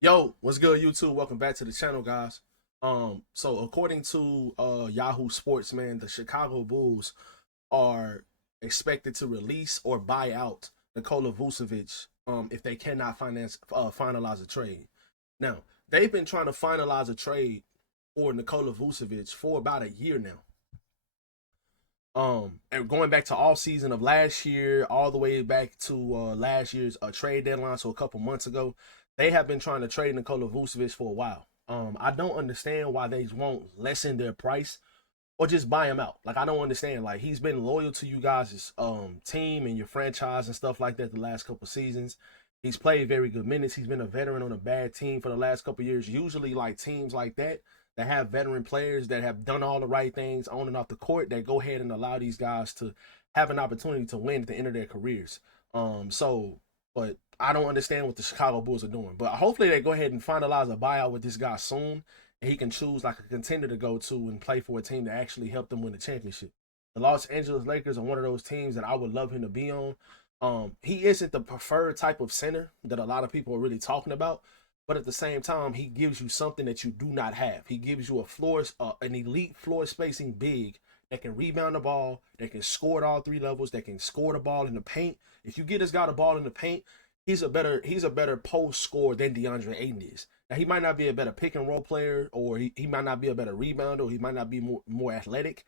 Yo, what's good, YouTube? Welcome back to the channel, guys. So according to Yahoo Sports, man, the Chicago Bulls are expected to release or buy out Nikola Vucevic if they cannot finalize a trade. Now, they've been trying to finalize a trade for Nikola Vucevic for about a year now. And going back to all season of last year, all the way back to last year's trade deadline, so a couple months ago, they have been trying to trade Nikola Vucevic for a while. I don't understand why they won't lessen their price or just buy him out. Like, I don't understand. Like, he's been loyal to you guys' team and your franchise and stuff like that the last couple seasons. He's played very good minutes. He's been a veteran on a bad team for the last couple years. Usually, like teams like that have veteran players that have done all the right things on and off the court, that go ahead and allow these guys to have an opportunity to win at the end of their careers. But I don't understand what the Chicago Bulls are doing. But hopefully they go ahead and finalize a buyout with this guy soon, and he can choose like a contender to go to and play for a team that actually help them win the championship. The Los Angeles Lakers are one of those teams that I would love him to be on. He isn't the preferred type of center that a lot of people are really talking about, but at the same time, he gives you something that you do not have. He gives you an elite floor spacing big that can rebound the ball, that can score at all three levels, that can score the ball in the paint. If you get this guy the ball in the paint, he's a better post scorer than DeAndre Ayton is. Now, he might not be a better pick and roll player, or he might not be a better rebounder, or he might not be more athletic.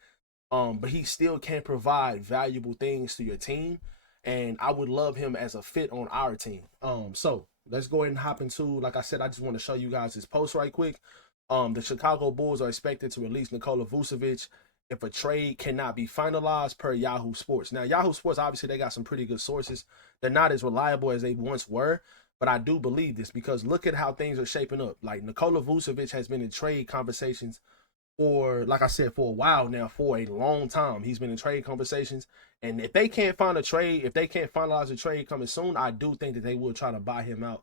But he still can provide valuable things to your team, and I would love him as a fit on our team. So let's go ahead and hop into, like I said, I just want to show you guys this post right quick. The Chicago Bulls are expected to release Nikola Vucevic if a trade cannot be finalized per Yahoo Sports. Now, Yahoo Sports, obviously, they got some pretty good sources. They're not as reliable as they once were, but I do believe this because look at how things are shaping up. Like, Nikola Vucevic has been in trade conversations for, like I said, for a while now, for a long time. He's been in trade conversations. And if they can't find a trade, if they can't finalize a trade coming soon, I do think that they will try to buy him out.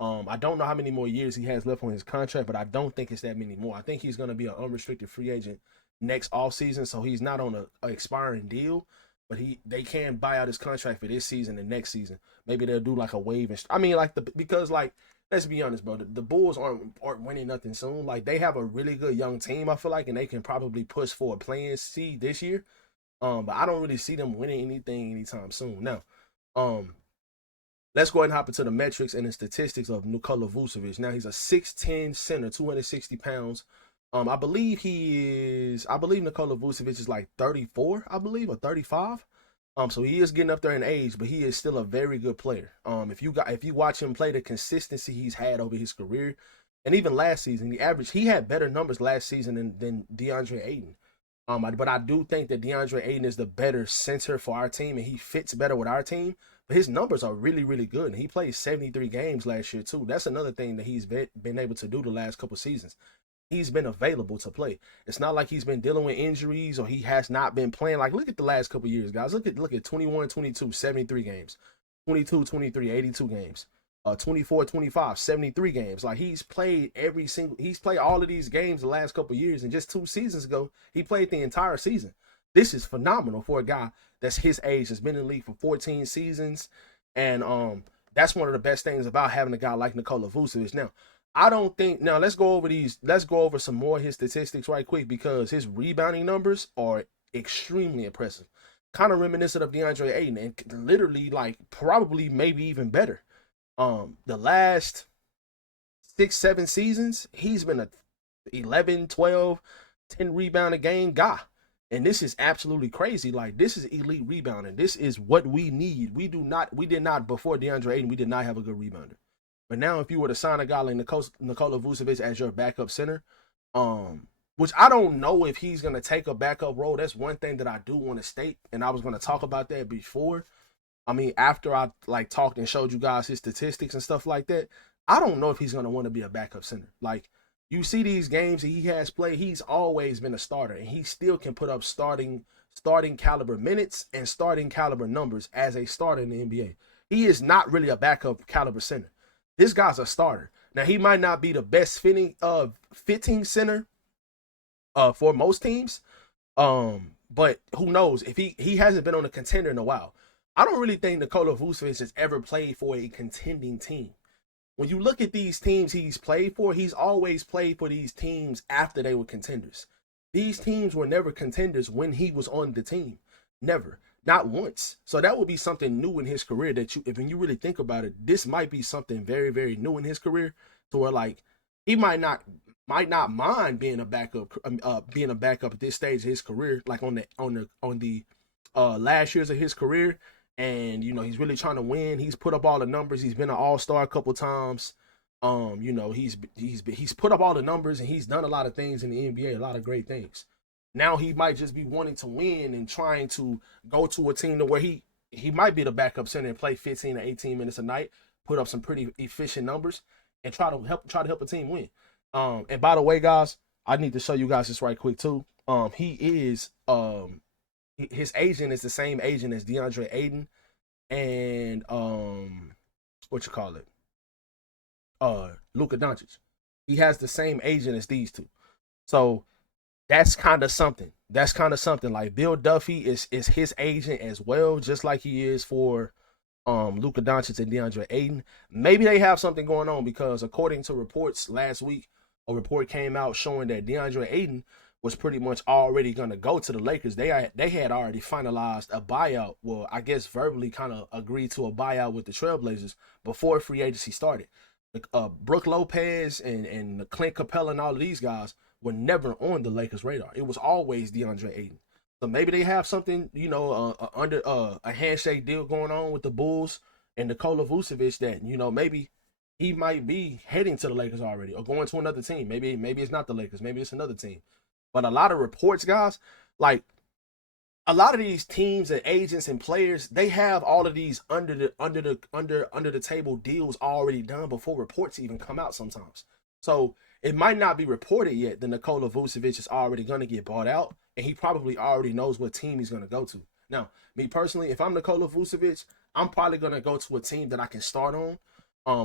I don't know how many more years he has left on his contract, but I don't think it's that many more. I think he's going to be an unrestricted free agent next offseason, so he's not on a expiring deal, but they can buy out his contract for this season and next season. Maybe they'll do like a wave. I mean, like because like let's be honest, bro. The Bulls aren't winning nothing soon. Like they have a really good young team, I feel like, and they can probably push for a playing seed this year. But I don't really see them winning anything anytime soon. Now, let's go ahead and hop into the metrics and the statistics of Nikola Vucevic. Now he's a 6'10" center, 260 pounds. I believe Nikola Vucevic is like 34, I believe, or 35. So he is getting up there in age, but he is still a very good player. If you watch him play, the consistency he's had over his career, and even last season, he had better numbers last season than DeAndre Ayton. But I do think that DeAndre Ayton is the better center for our team, and he fits better with our team. But his numbers are really, really good, and he played 73 games last year too. That's another thing that he's been able to do the last couple seasons. He's been available to play. It's not like he's been dealing with injuries or he has not been playing. Like, look at the last couple years, guys. Look at 21, 22, 73 games. 22, 23, 82 games. 24, 25, 73 games. Like, he's played all of these games the last couple years. And just 2 seasons ago, he played the entire season. This is phenomenal for a guy that's his age, that's been in the league for 14 seasons. And that's one of the best things about having a guy like Nikola Vucevic. Now, I don't think let's go over some more of his statistics right quick because his rebounding numbers are extremely impressive. Kind of reminiscent of DeAndre Ayton and literally like probably maybe even better. The last 6-7 seasons, he's been a 11, 12, 10 rebound a game guy. And this is absolutely crazy. Like, this is elite rebounding. This is what we need. We did not before DeAndre Ayton, we did not have a good rebounder. But now, if you were to sign a guy like Nikola Vucevic as your backup center, which I don't know if he's going to take a backup role. That's one thing that I do want to state, and I was going to talk about that before. I mean, after I like talked and showed you guys his statistics and stuff like that, I don't know if he's going to want to be a backup center. Like, you see these games that he has played, he's always been a starter, and he still can put up starting caliber minutes and starting caliber numbers as a starter in the NBA. He is not really a backup caliber center. This guy's a starter. Now, he might not be the best fitting center for most teams. But who knows? If he hasn't been on a contender in a while. I don't really think Nikola Vucevic has ever played for a contending team. when you look at these teams he's played for, he's always played for these teams after they were contenders. These teams were never contenders when he was on the team. Never. Not once. So that would be something new in his career that you, if when you really think about it, this might be something very, very new in his career to where like he might not mind being a backup at this stage of his career, like on the last years of his career. And he's really trying to win. He's put up all the numbers. He's been an all-star a couple times. He's put up all the numbers and he's done a lot of things in the NBA, a lot of great things. Now he might just be wanting to win and trying to go to a team to where he might be the backup center and play 15 to 18 minutes a night, put up some pretty efficient numbers, and try to help a team win. And by the way, guys, I need to show you guys this right quick too. His agent is the same agent as DeAndre Ayton and what you call it, Luka Doncic. He has the same agent as these two. So that's kind of something. Like Bill Duffy is his agent as well, just like he is for Luka Doncic and DeAndre Ayton. Maybe they have something going on because according to reports last week, a report came out showing that DeAndre Ayton was pretty much already going to go to the Lakers. They had already finalized a buyout. Well, I guess verbally kind of agreed to a buyout with the Trailblazers before free agency started. Brook Lopez and Clint Capella and all of these guys were never on the Lakers' radar. It was always DeAndre Ayton. So maybe they have something, under a handshake deal going on with the Bulls and Nikola Vucevic that, maybe he might be heading to the Lakers already or going to another team. Maybe it's not the Lakers. Maybe it's another team. But a lot of reports, guys, like a lot of these teams and agents and players, they have all of these under the table deals already done before reports even come out sometimes. So it might not be reported yet that Nikola Vucevic is already going to get bought out, and he probably already knows what team he's going to go to. Now, me personally, if I'm Nikola Vucevic, I'm probably going to go to a team that I can start on.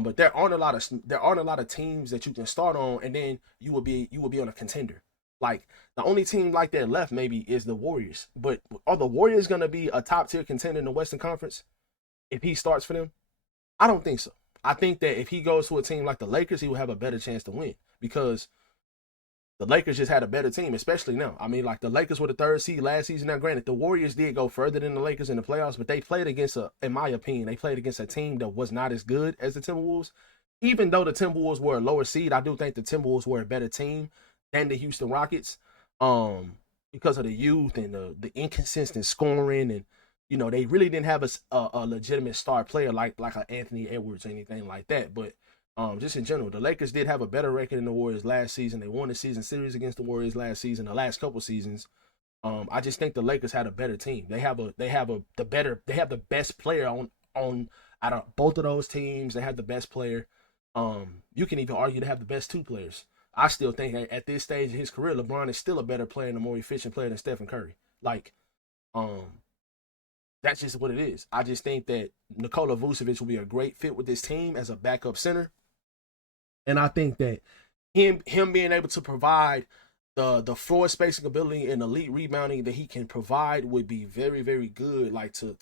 But there aren't a lot of teams that you can start on, and then you will be on a contender. Like the only team like that left maybe is the Warriors. But are the Warriors going to be a top tier contender in the Western Conference if he starts for them? I don't think so. I think that if he goes to a team like the Lakers, he will have a better chance to win because the Lakers just had a better team, especially now. I mean, like the Lakers were the third seed last season. Now, granted, the Warriors did go further than the Lakers in the playoffs, but they played against in my opinion, they played against a team that was not as good as the Timberwolves. Even though the Timberwolves were a lower seed, I do think the Timberwolves were a better team than the Houston Rockets, because of the youth and the inconsistent scoring, and they really didn't have a legitimate star player like an Anthony Edwards or anything like that. But just in general, the Lakers did have a better record than the Warriors last season. They won the season series against the Warriors last season, the last couple seasons. I just think the Lakers had a better team. They have the best player on out of both of those teams. They have the best player. You can even argue they have the best two players. I still think at this stage of his career, LeBron is still a better player and a more efficient player than Stephen Curry. Like, that's just what it is. I just think that Nikola Vucevic will be a great fit with this team as a backup center. And I think that him being able to provide the floor spacing ability and elite rebounding that he can provide would be very, very good. Like to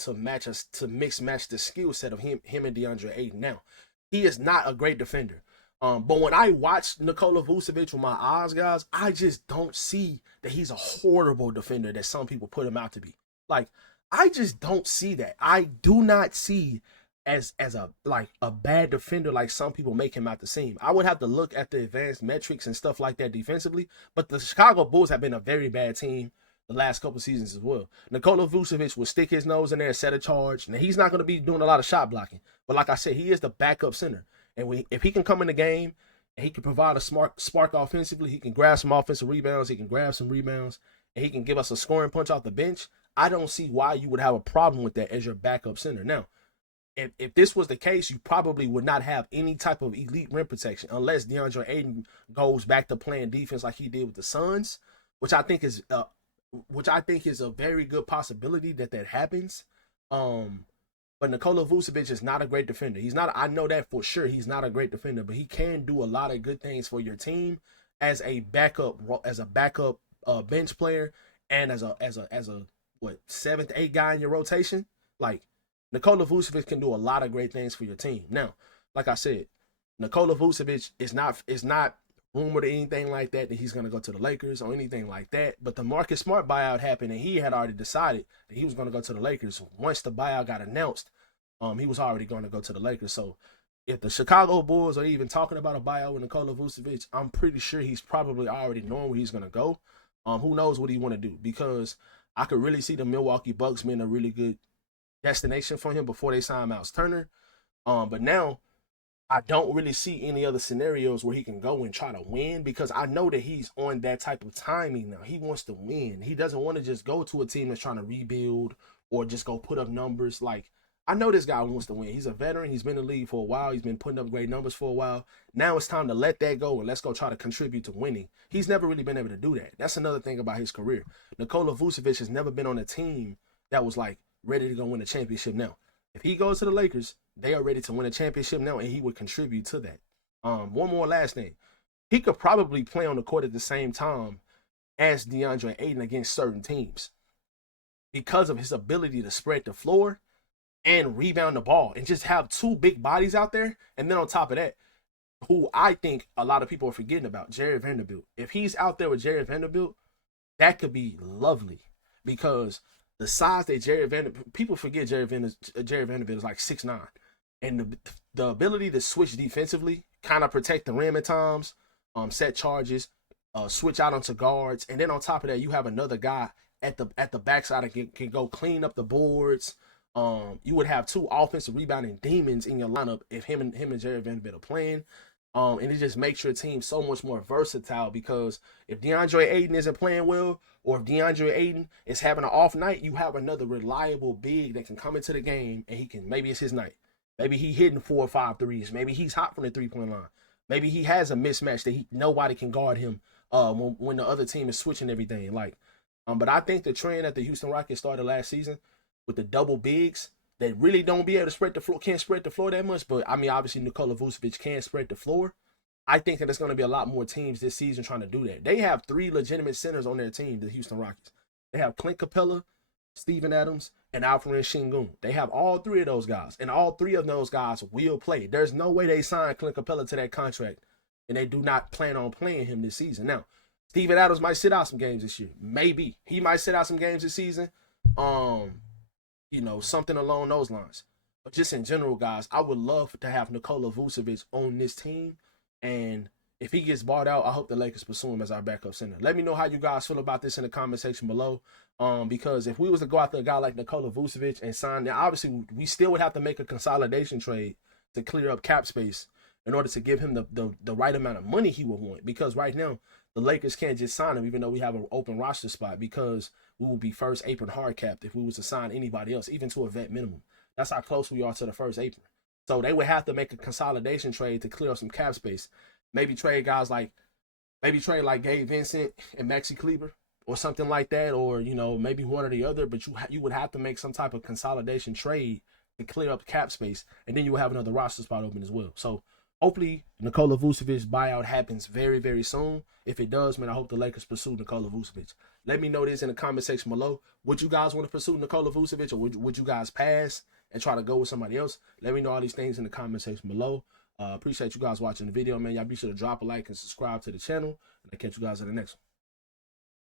mix match the skill set of him and DeAndre Ayton. Now, he is not a great defender. But when I watch Nikola Vucevic with my eyes, guys, I just don't see that he's a horrible defender that some people put him out to be. Like, I just don't see that. I do not see as a bad defender like some people make him out to seem. I would have to look at the advanced metrics and stuff like that defensively, but the Chicago Bulls have been a very bad team the last couple seasons as well. Nikola Vucevic will stick his nose in there and set a charge. Now, he's not going to be doing a lot of shot blocking, but like I said, he is the backup center. And if he can come in the game and he can provide a spark offensively, he can grab some offensive rebounds, he can grab some rebounds, and he can give us a scoring punch off the bench, I don't see why you would have a problem with that as your backup center. Now, if this was the case, you probably would not have any type of elite rim protection unless DeAndre Ayton goes back to playing defense like he did with the Suns, which I think is a very good possibility that happens. But Nikola Vucevic is not a great defender. He's not. I know that for sure. He's not a great defender, but he can do a lot of good things for your team as a backup bench player and as a what 7th, 8th guy in your rotation. Like Nikola Vucevic can do a lot of great things for your team. Now, like I said, Nikola Vucevic is not rumored or anything like that he's going to go to the Lakers or anything like that. But the Marcus Smart buyout happened, and he had already decided that he was going to go to the Lakers. Once the buyout got announced, he was already going to go to the Lakers. So if the Chicago Bulls are even talking about a buyout with Nikola Vucevic, I'm pretty sure he's probably already knowing where he's going to go. Who knows what he want to do? Because I could really see the Milwaukee Bucks being a really good destination for him before they sign Miles Turner. But now I don't really see any other scenarios where he can go and try to win, because I know that he's on that type of timing now. He wants to win. He doesn't want to just go to a team that's trying to rebuild or just go put up numbers. Like, I know this guy wants to win. He's a veteran. He's been in the league for a while. He's been putting up great numbers for a while. Now it's time to let that go and let's go try to contribute to winning. He's never really been able to do that. That's another thing about his career. Nikola Vucevic has never been on a team that was like ready to go win a championship now. If he goes to the Lakers, they are ready to win a championship now, and he would contribute to that. One more last thing. He could probably play on the court at the same time as DeAndre Ayton against certain teams because of his ability to spread the floor and rebound the ball and just have two big bodies out there. And then on top of that, who I think a lot of people are forgetting about, Jared Vanderbilt. If he's out there with Jared Vanderbilt, that could be lovely, because the size that Jared Vanderbilt, people forget Jared Vanderbilt is like 6'9", and the ability to switch defensively, kind of protect the rim at times, set charges, switch out onto guards, and then on top of that, you have another guy at the backside that can go clean up the boards. You would have two offensive rebounding demons in your lineup if him and Jared Vanderbilt are playing. And it just makes your team so much more versatile, because if DeAndre Ayton isn't playing well, or if DeAndre Ayton is having an off night, you have another reliable big that can come into the game and maybe it's his night. Maybe he hitting 4 or 5 threes. Maybe he's hot from the 3-point line. Maybe he has a mismatch that nobody can guard him when the other team is switching everything. But I think the trend that the Houston Rockets started last season with the double bigs that really don't be able to spread the floor, can't spread the floor that much. But I mean, obviously Nikola Vucevic can spread the floor. I think that there's going to be a lot more teams this season trying to do that. They have 3 legitimate centers on their team, the Houston Rockets. They have Clint Capella, Steven Adams, and Alperen Sengun. They have all 3 of those guys, and all 3 of those guys will play. There's no way they sign Clint Capella to that contract, and they do not plan on playing him this season. Now, Steven Adams might sit out some games this year. Maybe. He might sit out some games this season. Something along those lines. But just in general, guys, I would love to have Nikola Vucevic on this team. And if he gets bought out, I hope the Lakers pursue him as our backup center. Let me know how you guys feel about this in the comment section below. Because if we was to go after a guy like Nikola Vucevic and sign, now obviously we still would have to make a consolidation trade to clear up cap space in order to give him the right amount of money he would want. Because right now, the Lakers can't just sign him even though we have an open roster spot, because we will be first apron hard capped if we was to sign anybody else, even to a vet minimum. That's how close we are to the first apron. So they would have to make a consolidation trade to clear up some cap space. Maybe trade guys like Gabe Vincent and Maxi Kleber or something like that, or maybe one or the other. But you would have to make some type of consolidation trade to clear up cap space, and then you will have another roster spot open as well. So hopefully Nikola Vucevic buyout happens very, very soon. If it does, man, I hope the Lakers pursue Nikola Vucevic. Let me know this in the comment section below. Would you guys want to pursue Nikola Vucevic, or would you guys pass and try to go with somebody else? Let me know all these things in the comment section below. Appreciate you guys watching the video, man. Y'all be sure to drop a like and subscribe to the channel. And I'll catch you guys in the next one.